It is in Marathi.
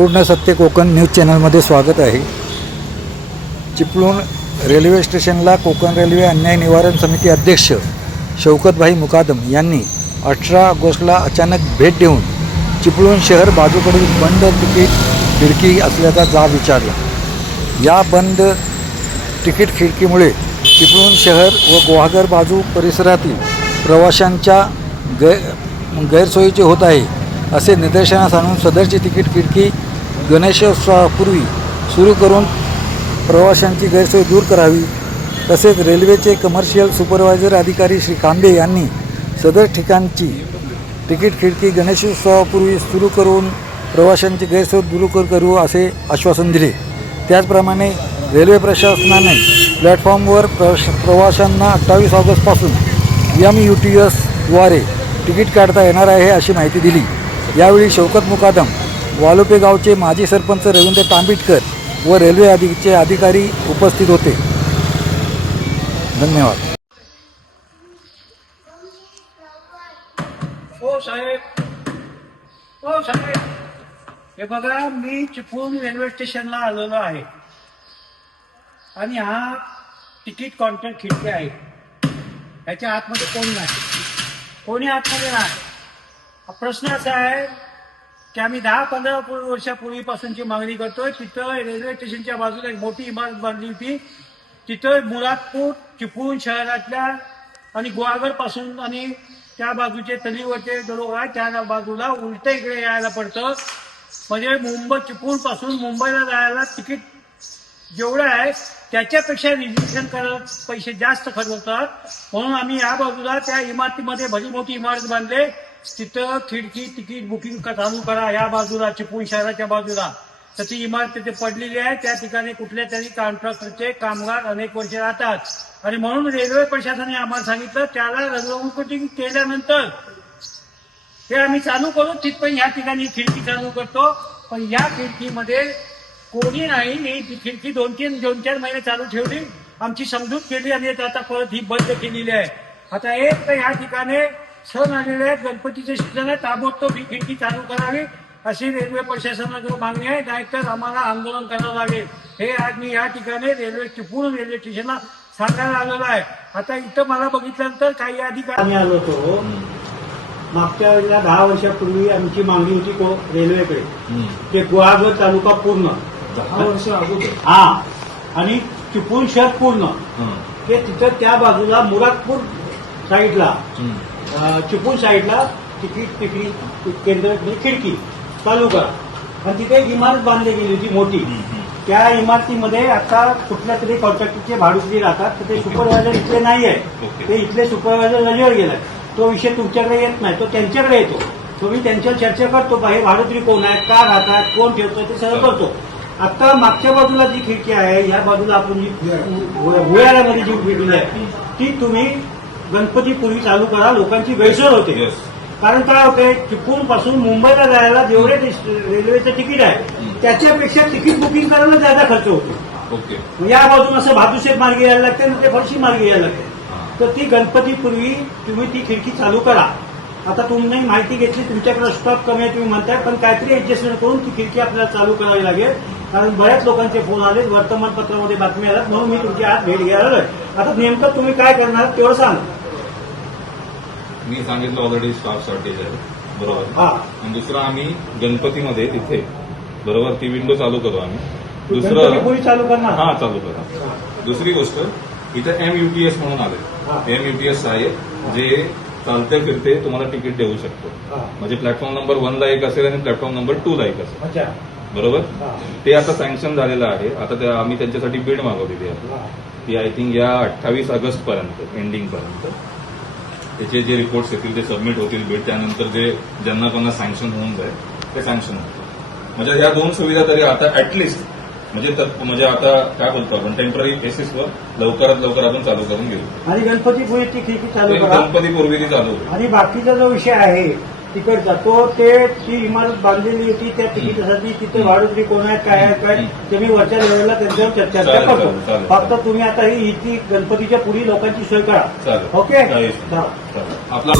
पूर्ण सत्य कोकण न्यूज चॅनलमध्ये स्वागत आहे। चिपळूण रेल्वे स्टेशनला कोकण रेल्वे अन्याय निवारण समिती अध्यक्ष शौकतभाई मुकादम यांनी 18 ऑगस्टला अचानक भेट देऊन चिपळूण शहर बाजूकडील बंद तिकीट खिडकी असल्याचा जाब विचारला। या बंद तिकीट खिडकीमुळे चिपळूण शहर व गुहागर बाजू परिसरातील प्रवाशांच्या गैरसोयीचे होत आहे असे निदर्शनास आणून सदरची तिकीट खिडकी गणेशोत्सवापूर्वी सुरू करून प्रवाशांची गैरसोय दूर करावी। तसेच रेल्वेचे कमर्शियल सुपरवायझर अधिकारी श्री कांबे यांनी सदर ठिकाणची तिकीट खिडकी गणेशोत्सवापूर्वी सुरू करून प्रवाशांची गैरसोय दूर करू असे आश्वासन दिले। त्याचप्रमाणे रेल्वे प्रशासनाने प्लॅटफॉर्मवर प्रवाशांना 28 ऑगस्टपासून MUTSद्वारे तिकीट काढता येणार आहे अशी माहिती दिली। यावेळी शौकत मुकादम, वालोपे गावचे माजी सरपंच रवींद्र तांबिटकर व रेल्वे अधिकारी उपस्थित होते। धन्यवाद। हो साहेब, हे बघा, मी चिपळूण रेल्वे स्टेशनला आलेलो आहे आणि हा तिकीट काउंटर खिडकी आहे। याच्या आतमध्ये कोणी आतमध्ये नाही। प्रश्न असा आहे की आम्ही 10-15 वर्षापूर्वीपासूनची मागणी करतोय। तिथं रेल्वे स्टेशनच्या बाजूला एक मोठी इमारत बांधली होती। तिथं मुरादपूर चिपळूण शहरातल्या आणि गुहागर पासून आणि त्या बाजूचे तलीवरचे लोक आहेत त्या बाजूला उलट इकडे यायला पडतं। म्हणजे चिपळूण पासून मुंबईला जायला तिकीट जेवढं आहे त्याच्यापेक्षा रिझर्वेशन करायला पैसे जास्त खर्च होतात। म्हणून आम्ही या बाजूला त्या इमारतीमध्ये भली मोठी इमारत बांधले। तिथं खिडकी तिकीट बुकिंग चालू करा या बाजूला, चिपळूण शहराच्या बाजूला। तर ती इमारत तिथे पडलेली आहे। त्या ठिकाणी कुठल्या तरी कॉन्ट्रॅक्टरचे कामगार अनेक वर्षे राहतात आणि म्हणून रेल्वे प्रशासनाने आम्हाला सांगितलं त्याला रद्दवून केल्यानंतर ते आम्ही चालू करू, तिथपर्यंत या ठिकाणी खिडकी चालू करतो। पण या खिडकीमध्ये कोणी नाही। ही खिडकी 2-4 महिने चालू ठेवली, आमची समजूत केली आणि आता परत ही बंद केलेली आहे। आता एक तर या ठिकाणी सण आलेले आहेत, गणपतीचे सीझन आहे, ताबडतोब ही खिडकी चालू करावी अशी रेल्वे प्रशासनाकडे मागणी आहे, नाहीतर आम्हाला आंदोलन करावं लागेल। हे आज मी या ठिकाणी चिपळूण रेल्वे स्टेशनला सांगायला आलेलो आहे। आता इथं मला बघितल्यानंतर काही अधिकारी आलो होतो। मागच्या वेळेला 10 वर्षापूर्वी आमची मागणी होती रेल्वेकडे, ते गुहागर तालुका पूर्ण 10 वर्ष अगोदर, हा, आणि चिपळूण शहर पूर्ण ते तिथं त्या बाजूला मुरादपूर साईडला, चिपळूण साईडला तिकीट केंद्र खिडकी चालू करा। आणि तिथे एक इमारत बांधली गेली होती मोठी। त्या इमारतीमध्ये आता कुठल्या तरी कॉन्ट्रॅक्टरचे भाडुकरी राहतात, तर ते सुपरवायझर इथले नाही आहे। ते इथले सुपरवायझर रजेवर गेलाय। तो विषय तुमच्याकडे येत नाही, तो त्यांच्याकडे येतो। तो मी त्यांच्यावर चर्चा करतो, हे भाडुकरी कोण आहे, का राहतात, कोण ठेवतो, ते सगळं करतो। आता मागच्या बाजूला जी खिडकी आहे, या बाजूला आपण जी भुयारामध्ये जी खिडकी आहे ती तुम्ही गणपतीपूर्वी चालू करा, लोकांची गैरसोय होते। कारण काय होते, चिपळूण पासून मुंबईला जायला जेवढे रेल्वेचं तिकीट आहे त्याच्यापेक्षा तिकीट बुकिंग करायला जादा खर्च होतो। या बाजून असं भादुशेठ मार्गे यायला लागते ना, ते फरशी मार्गे यायला लागते। तर ती गणपतीपूर्वी तुम्ही ती खिडकी चालू करा। आता तुम्ही माहिती घेतली, तुमच्याकडे स्टॉक कमी आहे तुम्ही म्हणताय, पण काहीतरी ऍडजस्टमेंट करून ती खिडकी आपल्याला चालू करावी लागेल। कारण बऱ्याच लोकांचे फोन आले, वर्तमानपत्रामध्ये बातम्या आल्यात, म्हणून मी तुमची आज भेट घ्यायला आलोय। आता नेमकं तुम्ही काय करणार तेवढं सांग। मी सांगितलं ऑलरेडी स्टाफ शॉर्टेज आहे, बरोबर। हा, आणि दुसरं आम्ही गणपतीमध्ये तिथे बरोबर ती विंडो चालू करू आम्ही। दुसरं चालू करणार, हा चालू करा। दुसरी गोष्ट, इथं MUTS म्हणून आले, MUTS साहेब जे चालते फिरते तुम्हाला तिकीट देऊ शकतो। म्हणजे प्लॅटफॉर्म नंबर 1 ला एक असेल आणि प्लॅटफॉर्म नंबर 2 ला एक असेल, बरोबर। ते आता सँक्शन झालेलं आहे। आता आम्ही त्यांच्यासाठी बीड मागवलेली आहे, ती आय थिंक या 28 ऑगस्ट पर्यंत एंडिंग पर्यंत त्याचे जे रिपोर्ट्स येतील ते सबमिट होतील बीड। त्यानंतर जे ज्यांना कोणा सँक्शन होऊन जाईल ते सँक्शन होतील। म्हणजे ह्या 2 सुविधा तरी आता ऍटलिस्ट म्हणजे आता काय बोलतो आपण टेम्पररी बेसिसवर लवकरात लवकर आपण चालू करून घेऊ। आणि गणपतीपूर्वी ती खिडकी चालू करा, गणपतीपूर्वी ती चालू। आणि बाकीचा जो विषय आहे तिकडचा, तो ती इमारत बांधलेली होती त्या तिकिटासाठी, तिथे भाडुकरी कोण आहे, काय आहे, काय ते मी वरच्या लेवलला त्यांच्यावर चर्चा करतो। फक्त तुम्ही आता ही गणपतीच्या पुढे लोकांची सोय करा। ओके, आपला